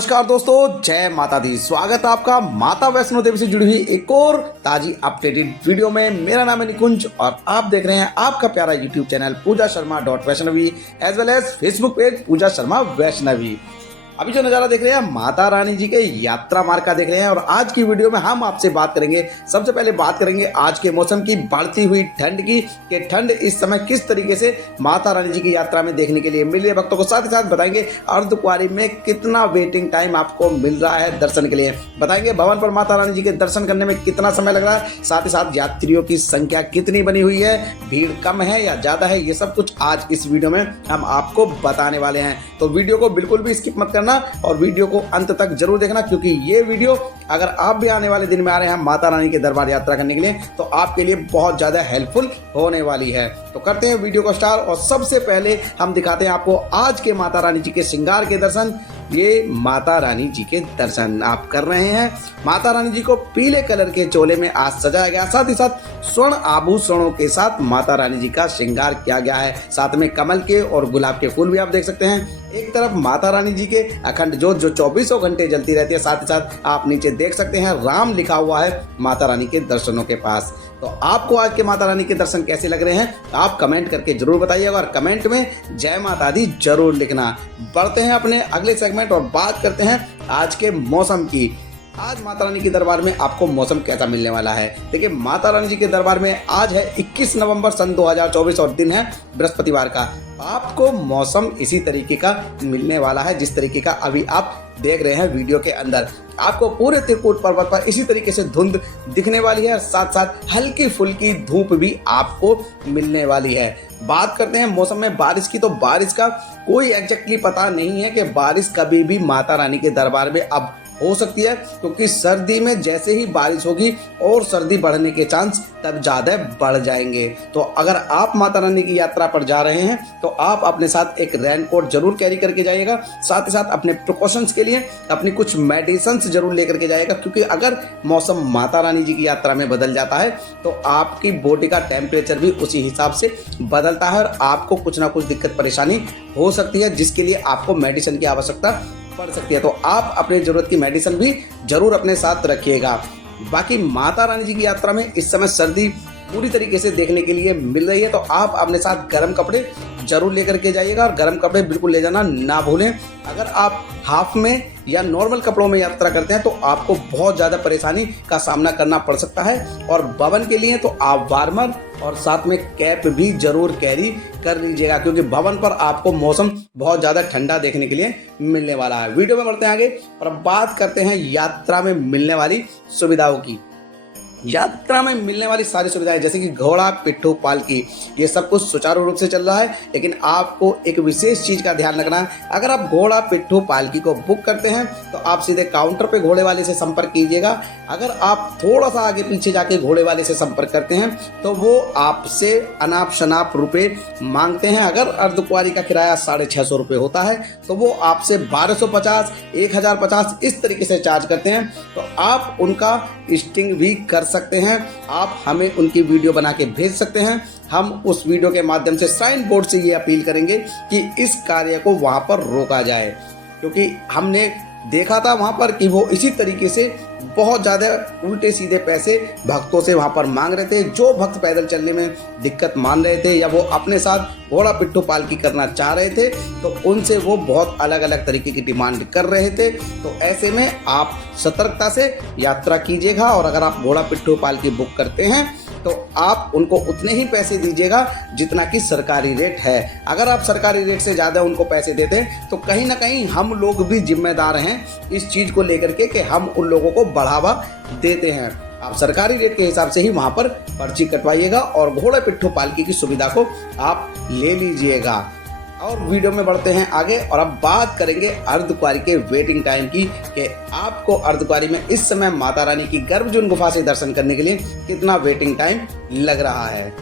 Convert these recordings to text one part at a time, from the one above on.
नमस्कार दोस्तों, जय माता दी। स्वागत है आपका माता वैष्णो देवी से जुड़ी हुई एक और ताजी अपडेटेड वीडियो में। मेरा नाम है निकुंज और आप देख रहे हैं आपका प्यारा YouTube channel Pooja Sharma .Vaishnavi as well as Facebook page Pooja Sharma Vaishnavi. अभी जो नज़ारा देख रहे हैं माता रानी जी के यात्रा मार्ग का देख रहे हैं और आज की वीडियो में हम आपसे बात करेंगे। सबसे पहले बात करेंगे आज के मौसम की, बढ़ती हुई ठंड की, कि ठंड इस समय किस तरीके से माता रानी जी की यात्रा में देखने के लिए मिल रही है भक्तों को। साथ ही साथ बताएंगे अर्धकुंवारी में कितना वेटिंग टाइम आपको मिल रहा है दर्शन के लिए। बताएंगे भवन पर माता रानी जी के दर्शन करने में कितना समय लग रहा है। साथ ही साथ यात्रियों की संख्या कितनी बनी हुई है, भीड़ कम है या ज़्यादा है, ये सब कुछ आज इस वीडियो में हम आपको बताने वाले हैं। तो वीडियो को बिल्कुल भी स्किप मत करना और वीडियो को अंत तक जरूर देखना, क्योंकि ये वीडियो अगर आप भी आने वाले दिन में आ रहे हैं माता रानी के दरबार यात्रा करने के लिए तो आपके लिए बहुत ज्यादा हेल्पफुल होने वाली है। तो करते हैं वीडियो को स्टार्ट और सबसे पहले हम दिखाते हैं आपको आज के माता रानी जी के श्रृंगार के दर्शन। ये माता रानी जी के दर्शन आप कर रहे हैं। माता रानी जी को पीले कलर के चोले में आज सजाया गया, साथ ही साथ स्वर्ण आभूषणों के साथ माता रानी जी का श्रृंगार किया गया है। साथ में कमल के और गुलाब के फूल भी आप देख सकते हैं। एक तरफ माता रानी जी के अखंड ज्योत जो 24 घंटे जलती रहती है, साथ ही साथ आप नीचे देख सकते हैं राम लिखा हुआ है माता रानी के दर्शनों के पास। तो आपको आज के माता रानी के दर्शन कैसे लग रहे हैं आप कमेंट करके जरूर बताइएगा और कमेंट में जय माता दी जरूर लिखना। बढ़ते हैं अपने अगले सेगमेंट और बात करते हैं आज के मौसम की। आज माता रानी के दरबार में आपको मौसम कैसा मिलने वाला है। देखिए, माता रानी जी के दरबार में आज है 21 नवंबर सन 2024 और दिन है बृहस्पतिवार का। आपको मौसम इसी तरीके का मिलने वाला है जिस तरीके का अभी आप देख रहे हैं वीडियो के अंदर। आपको पूरे त्रिकूट पर्वत पर इसी तरीके से धुंध दिखने वाली है, साथ साथ हल्की फुल्की धूप भी आपको मिलने वाली है। बात करते हैं मौसम में बारिश की, तो बारिश का कोई एग्जैक्टली पता नहीं है कि बारिश कभी भी माता रानी के दरबार में अब हो सकती है, क्योंकि सर्दी में जैसे ही बारिश होगी और सर्दी बढ़ने के चांस तब ज़्यादा बढ़ जाएंगे। तो अगर आप माता रानी की यात्रा पर जा रहे हैं तो आप अपने साथ एक रेनकोट जरूर कैरी करके जाइएगा। साथ ही साथ अपने प्रिकॉशंस के लिए अपनी कुछ मेडिसिन्स जरूर लेकर के जाइएगा, क्योंकि अगर मौसम माता रानी जी की यात्रा में बदल जाता है तो आपकी बॉडी का टेम्परेचर भी उसी हिसाब से बदलता है और आपको कुछ ना कुछ दिक्कत परेशानी हो सकती है, जिसके लिए आपको मेडिसिन की आवश्यकता पड़ सकती है। तो आप अपने जरूरत की मेडिसिन भी जरूर अपने साथ रखिएगा। बाकी माता रानी जी की यात्रा में इस समय सर्दी पूरी तरीके से देखने के लिए मिल रही है, तो आप अपने साथ गर्म कपड़े जरूर लेकर के जाइएगा और गर्म कपड़े बिल्कुल ले जाना ना भूलें। अगर आप हाफ में या नॉर्मल कपड़ों में यात्रा करते हैं तो आपको बहुत ज़्यादा परेशानी का सामना करना पड़ सकता है। और भवन के लिए तो आप वार्मर और साथ में कैप भी जरूर कैरी कर लीजिएगा, क्योंकि भवन पर आपको मौसम बहुत ज़्यादा ठंडा देखने के लिए मिलने वाला है। वीडियो में बढ़ते हैं आगे और अब बात करते हैं यात्रा में मिलने वाली सुविधाओं की। यात्रा में मिलने वाली सारी सुविधाएं जैसे कि घोड़ा, पिट्ठू, पालकी, ये सब कुछ सुचारू रूप से चल रहा है, लेकिन आपको एक विशेष चीज का ध्यान रखना है। अगर आप घोड़ा, पिट्ठू, पालकी को बुक करते हैं तो आप सीधे काउंटर पे घोड़े वाले से संपर्क कीजिएगा। अगर आप थोड़ा सा आगे पीछे जाके घोड़े वाले से संपर्क करते हैं तो वो आपसे अनाप शनाप रुपए मांगते हैं। अगर अर्धकुंवारी का किराया 650 रुपये होता है तो वो आपसे 1250, 1050 इस तरीके से चार्ज करते हैं। तो आप उनका स्टिंग भी कर सकते हैं। आप हमें उनकी वीडियो बना के भेज सकते हैं। हम उस वीडियो के माध्यम से साइन बोर्ड से ये अपील करेंगे कि इस कार्य को वहां पर रोका जाए, क्योंकि हमने देखा था वहां पर कि वो इसी तरीके से बहुत ज़्यादा उल्टे सीधे पैसे भक्तों से वहां पर मांग रहे थे। जो भक्त पैदल चलने में दिक्कत मान रहे थे या वो अपने साथ घोड़ा, पिट्ठू, पालकी करना चाह रहे थे तो उनसे वो बहुत अलग अलग तरीके की डिमांड कर रहे थे। तो ऐसे में आप सतर्कता से यात्रा कीजिएगा और अगर आप घोड़ा, पिट्ठू, पालकी बुक करते हैं तो आप उनको उतने ही पैसे दीजिएगा जितना कि सरकारी रेट है। अगर आप सरकारी रेट से ज़्यादा उनको पैसे देते हैं तो कहीं ना कहीं हम लोग भी जिम्मेदार हैं इस चीज़ को लेकर के कि हम उन लोगों को बढ़ावा देते हैं। आप सरकारी रेट के हिसाब से ही वहाँ पर पर्ची कटवाइएगा और घोड़े, पिट्ठू, पालकी की सुविधा को आप ले लीजिएगा। और वीडियो में बढ़ते हैं आगे और अब बात करेंगे अर्धकुंवारी के वेटिंग टाइम की, कि आपको अर्धकुंवारी में इस समय माता रानी की गर्भजून गुफा से दर्शन करने के लिए कितना वेटिंग टाइम लग रहा है।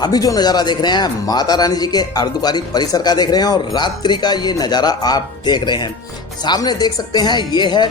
अभी जो नज़ारा देख रहे हैं माता रानी जी के अर्धकुंवारी परिसर का देख रहे हैं और रात्रि का ये नज़ारा आप देख रहे हैं। सामने देख सकते हैं ये है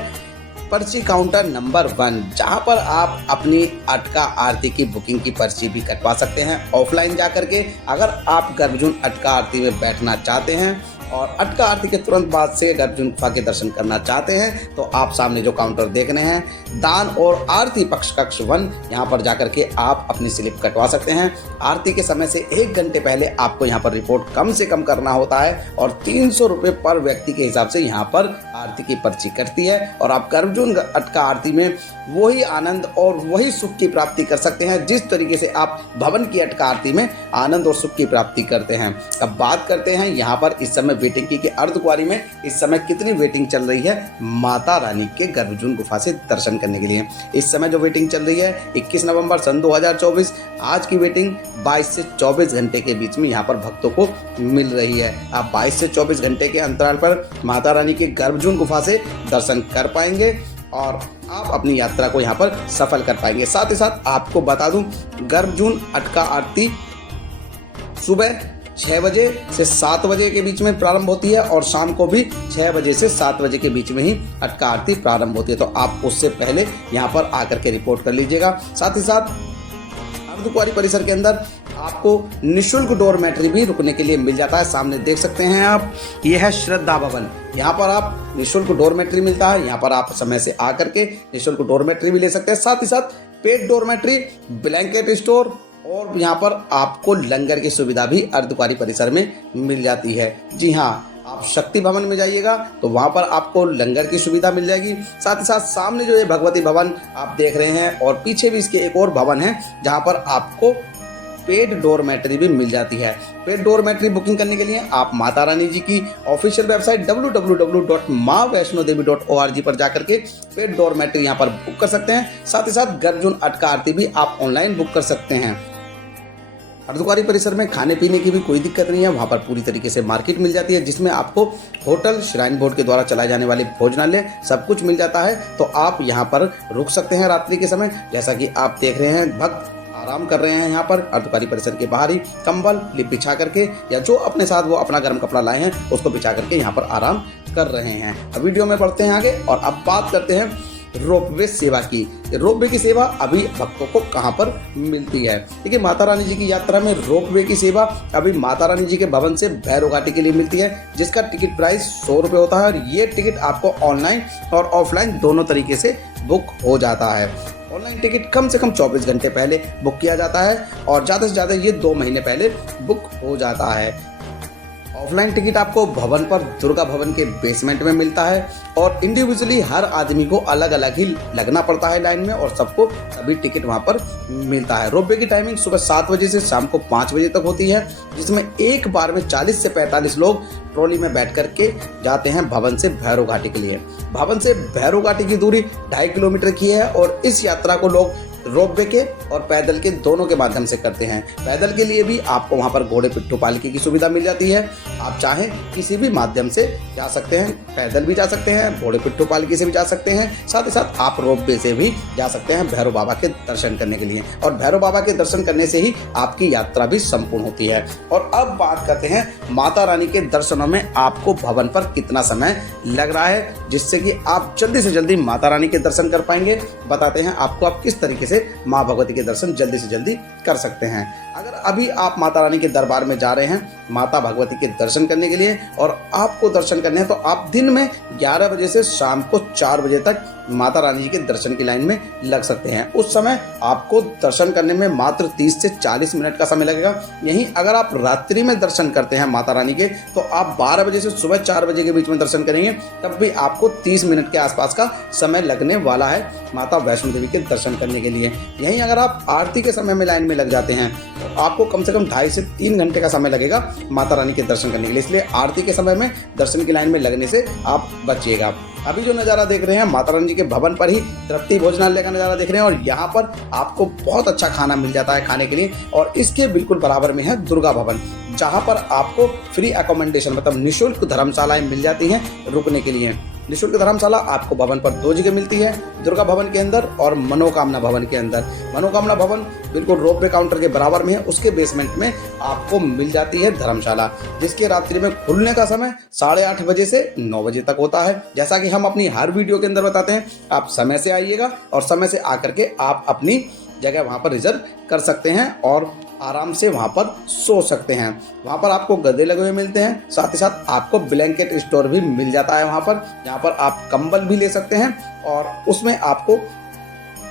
पर्ची काउंटर नंबर 1, जहां पर आप अपनी अटका आरती की बुकिंग की पर्ची भी कटवा सकते हैं ऑफलाइन जाकर के। अगर आप गर्भजून अटका आरती में बैठना चाहते हैं और अटका आरती के तुरंत बाद से गर्भजून गुफा के दर्शन करना चाहते हैं तो आप सामने जो काउंटर देख रहे हैं दान और आरती पक्ष कक्ष 1, यहाँ पर जाकर के आप अपनी स्लिप कटवा सकते हैं। आरती के समय से 1 घंटे पहले आपको यहाँ पर रिपोर्ट कम से कम करना होता है और 300 रुपये पर व्यक्ति के हिसाब से यहाँ पर आरती की पर्ची कटती है और आप गर्भजून अटका आरती में वही आनंद और वही सुख की प्राप्ति कर सकते हैं जिस तरीके से आप भवन की अटका आरती में आनंद और सुख की प्राप्ति करते हैं। अब बात करते हैं यहाँ पर इस समय वेटिंग की कि अर्धकुंवारी में इस समय कितनी वेटिंग चल रही है माता रानी के गर्भजून गुफा से दर्शन करने के लिए। इस समय जो वेटिंग चल रही है 21 नवंबर सन 2024, आज की वेटिंग 22 से 24 घंटे के बीच में यहाँ पर भक्तों को मिल रही है। आप 22 से 24 घंटे के अंतराल पर माता रानी के गर्भजून गुफा से दर्शन कर पाएंगे और आप अपनी यात्रा को यहाँ पर सफल कर पाएंगे। साथ ही साथ आपको बता दूं, गर्भजून अटका आरती सुबह 6 बजे से 7 बजे के बीच में प्रारंभ होती है और शाम को भी 6 बजे से 7 बजे के बीच में ही अटका आरती प्रारंभ होती है, तो आप उससे पहले यहाँ पर आकर के रिपोर्ट कर लीजिएगा। साथ ही साथ अर्धकुंवारी परिसर के अंदर आपको निःशुल्क डोरमेट्री भी रुकने के लिए मिल जाता है। सामने देख सकते हैं आप, ये है श्रद्धा भवन। यहाँ पर आप निःशुल्क डोरमेट्री मिलता है, यहाँ पर आप समय से आकर के निःशुल्क डोरमेट्री भी ले सकते हैं। साथ ही साथ पेड डोरमेट्री, ब्लैंकेट स्टोर और यहाँ पर आपको लंगर की सुविधा भी अर्धकुंवारी परिसर में मिल जाती है। जी हाँ, आप शक्ति भवन में जाइएगा तो वहाँ पर आपको लंगर की सुविधा मिल जाएगी। साथ ही साथ सामने जो ये भगवती भवन आप देख रहे हैं और पीछे भी इसके एक और भवन है जहाँ पर आपको पेड डोरमेट्री भी मिल जाती है। पेड डोरमेट्री बुकिंग करने के लिए आप माता रानी जी की ऑफिशियल वेबसाइट www.maavaishnodevi.org पर जाकर के पेड डोरमेट्री यहाँ पर बुक कर सकते हैं। साथ ही साथ गर्भजून अटका आरती भी आप ऑनलाइन बुक कर सकते हैं। अर्धकुंवारी परिसर में खाने पीने की भी कोई दिक्कत नहीं है, वहाँ पर पूरी तरीके से मार्केट मिल जाती है जिसमें आपको होटल, श्राइन बोर्ड के द्वारा चलाए जाने वाले भोजनालय सब कुछ मिल जाता है। तो आप यहाँ पर रुक सकते हैं रात्रि के समय। जैसा कि आप देख रहे हैं, भक्त आराम कर रहे हैं यहाँ पर अर्धकुंवारी परिसर के बाहर ही कंबल लिप बिछा करके या जो अपने साथ वो अपना गर्म कपड़ा लाए हैं उसको बिछा करके यहाँ पर आराम कर रहे हैं। अब वीडियो में बढ़ते हैं आगे और अब बात करते हैं रोपवे सेवा की। रोपवे की सेवा अभी भक्तों को कहां पर मिलती है? देखिए, माता रानी जी की यात्रा में रोपवे की सेवा अभी माता रानी जी के भवन से भैरव घाटी के लिए मिलती है, जिसका टिकट प्राइस 100 रुपये होता है और ये टिकट आपको ऑनलाइन और ऑफलाइन दोनों तरीके से बुक हो जाता है। ऑनलाइन टिकट कम से कम 24 घंटे पहले बुक किया जाता है और ज़्यादा से ज़्यादा ये 2 महीने पहले बुक हो जाता है। ऑफलाइन टिकट आपको भवन पर दुर्गा भवन के बेसमेंट में मिलता है और इंडिविजुअली हर आदमी को अलग अलग ही लगना पड़ता है लाइन में और सबको तभी टिकट वहां पर मिलता है। रोपवे की टाइमिंग सुबह 7 बजे से शाम को 5 बजे तक होती है, जिसमें एक बार में 40 से 45 लोग ट्रॉली में बैठ करके जाते हैं भवन से भैरव घाटी के लिए। भवन से भैरव घाटी की दूरी 2.5 किलोमीटर की है और इस यात्रा को लोग रोपवे के और पैदल के दोनों के माध्यम से करते हैं। पैदल के लिए भी आपको वहां पर घोड़े पिट्ठू पालकी की सुविधा मिल जाती है। आप चाहें किसी भी माध्यम से जा सकते हैं, पैदल भी जा सकते हैं, घोड़े पिट्ठू पालकी से भी जा सकते हैं। साथ ही साथ आप रोपवे से भी जा सकते हैं भैरव बाबा के दर्शन करने के लिए और भैरव बाबा के दर्शन करने से ही आपकी यात्रा भी संपूर्ण होती है। और अब बात करते हैं माता रानी के दर्शनों में आपको भवन पर कितना समय लग रहा है, जिससे कि आप जल्दी से जल्दी माता रानी के दर्शन कर पाएंगे। बताते हैं आपको आप किस तरीके से माँ भगवती के दर्शन जल्दी से जल्दी कर सकते हैं। अगर अभी आप माता रानी के दरबार में जा रहे हैं माता भगवती के दर्शन करने के लिए और आपको दर्शन करने हैं तो आप दिन में 11 बजे से शाम को 4 बजे तक माता रानी जी के दर्शन की लाइन में लग सकते हैं। उस समय आपको दर्शन करने में मात्र 30 से 40 मिनट का समय लगेगा। यहीं अगर आप रात्रि में दर्शन करते हैं माता रानी के तो आप 12 बजे से सुबह 4 बजे के बीच में दर्शन करेंगे, तब भी आपको 30 मिनट के आसपास का समय लगने वाला है माता वैष्णो देवी के दर्शन करने के लिए। यहीं अगर आप आरती के समय में लाइन में लग जाते हैं तो आपको कम से कम 2.5 से 3 घंटे का समय लगेगा माता रानी के दर्शन करने के लिए। इसलिए आरती के समय में दर्शन की लाइन में लगने से आप बचिएगा। अभी जो नज़ारा देख रहे हैं माता रानी जी के भवन पर ही तृप्ति भोजनालय का नज़ारा देख रहे हैं और यहाँ पर आपको बहुत अच्छा खाना मिल जाता है खाने के लिए। और इसके बिल्कुल बराबर में है दुर्गा भवन। जहाँ पर आपको फ्री अकोमोडेशन मतलब निःशुल्क धर्मशालाएं मिल जाती हैं रुकने के लिए। निःशुल्क धर्मशाला आपको भवन पर 2 जगह मिलती है, दुर्गा भवन के अंदर और मनोकामना भवन के अंदर। मनोकामना भवन बिल्कुल रोपवे काउंटर के बराबर में है, उसके बेसमेंट में आपको मिल जाती है धर्मशाला, जिसके रात्रि में खुलने का समय 8:30 बजे से 9 बजे तक होता है। जैसा कि हम अपनी हर वीडियो के अंदर बताते हैं, आप समय से आइएगा और समय से आकर के आप अपनी जगह वहाँ पर रिजर्व कर सकते हैं और आराम से वहाँ पर सो सकते हैं। वहाँ पर आपको गद्दे लगे हुए मिलते हैं, साथ ही साथ आपको ब्लैंकेट स्टोर भी मिल जाता है वहाँ पर, जहाँ पर आप कंबल भी ले सकते हैं और उसमें आपको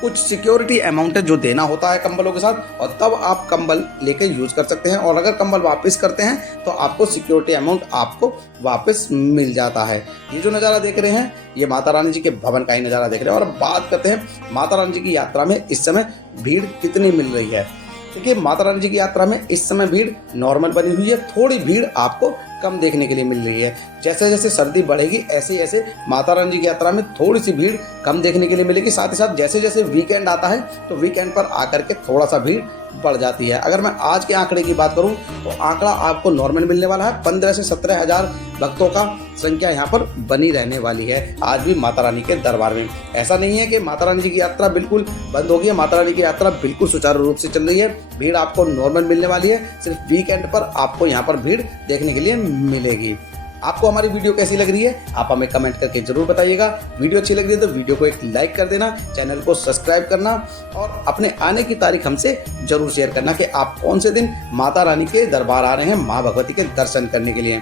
कुछ सिक्योरिटी अमाउंट है जो देना होता है कंबलों के साथ, और तब आप कंबल लेके यूज कर सकते हैं। और अगर कंबल वापस करते हैं तो आपको सिक्योरिटी अमाउंट आपको वापस मिल जाता है। ये जो नज़ारा देख रहे हैं ये माता रानी जी के भवन का ही नज़ारा देख रहे हैं। और बात करते हैं माता रानी जी की यात्रा में इस समय भीड़ कितनी मिल रही है। देखिए माता रानी जी की यात्रा में इस समय भीड़ नॉर्मल बनी हुई है, थोड़ी भीड़ आपको कम देखने के लिए मिल रही है। जैसे जैसे सर्दी बढ़ेगी ऐसे ऐसे माता रानी जी की यात्रा में थोड़ी सी भीड़ कम देखने के लिए मिलेगी। साथ ही साथ जैसे जैसे वीकेंड आता है तो वीकेंड पर आकर के थोड़ा सा भीड़ बढ़ जाती है। अगर मैं आज के आंकड़े की बात करूं तो आंकड़ा आपको नॉर्मल मिलने वाला है। 15 से 17 हज़ार भक्तों का संख्या यहाँ पर बनी रहने वाली है आज भी माता रानी के दरबार में। ऐसा नहीं है कि माता रानी जी की यात्रा बिल्कुल बंद हो गई है, माता रानी की यात्रा बिल्कुल सुचारू रूप से चल रही है। भीड़ आपको नॉर्मल मिलने वाली है, सिर्फ वीकेंड पर आपको यहाँ पर भीड़ देखने के लिए मिलेगी। आपको हमारी वीडियो कैसी लग रही है आप हमें कमेंट करके जरूर बताइएगा। वीडियो अच्छी लग रही है तो वीडियो को एक लाइक कर देना, चैनल को सब्सक्राइब करना और अपने आने की तारीख हमसे जरूर शेयर करना कि आप कौन से दिन माता रानी के दरबार आ रहे हैं माँ भगवती के दर्शन करने के लिए।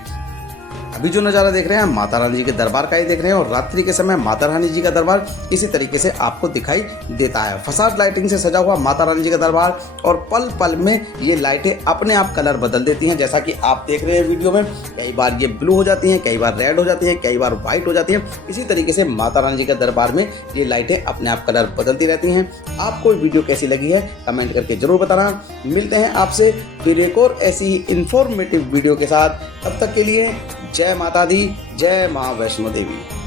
अभी जो नज़ारा देख रहे हैं माता रानी जी के दरबार का ही देख रहे हैं और रात्रि के समय माता रानी जी का दरबार इसी तरीके से आपको दिखाई देता है। फसाद लाइटिंग से सजा हुआ माता रानी जी का दरबार और पल पल में ये लाइटें अपने आप कलर बदल देती हैं। जैसा कि आप देख रहे हैं वीडियो में, कई बार ये ब्लू हो जाती हैं, कई बार रेड हो जाती हैं, कई बार व्हाइट हो जाती हैं। इसी तरीके से माता रानी जी के दरबार में ये लाइटें अपने आप कलर बदलती रहती हैं। आपको वीडियो कैसी लगी है कमेंट करके जरूर बताना। मिलते हैं आपसे फिर एक और ऐसी ही इंफॉर्मेटिव वीडियो के साथ। तब तक के लिए जय माता दी, जय माँ वैष्णो देवी।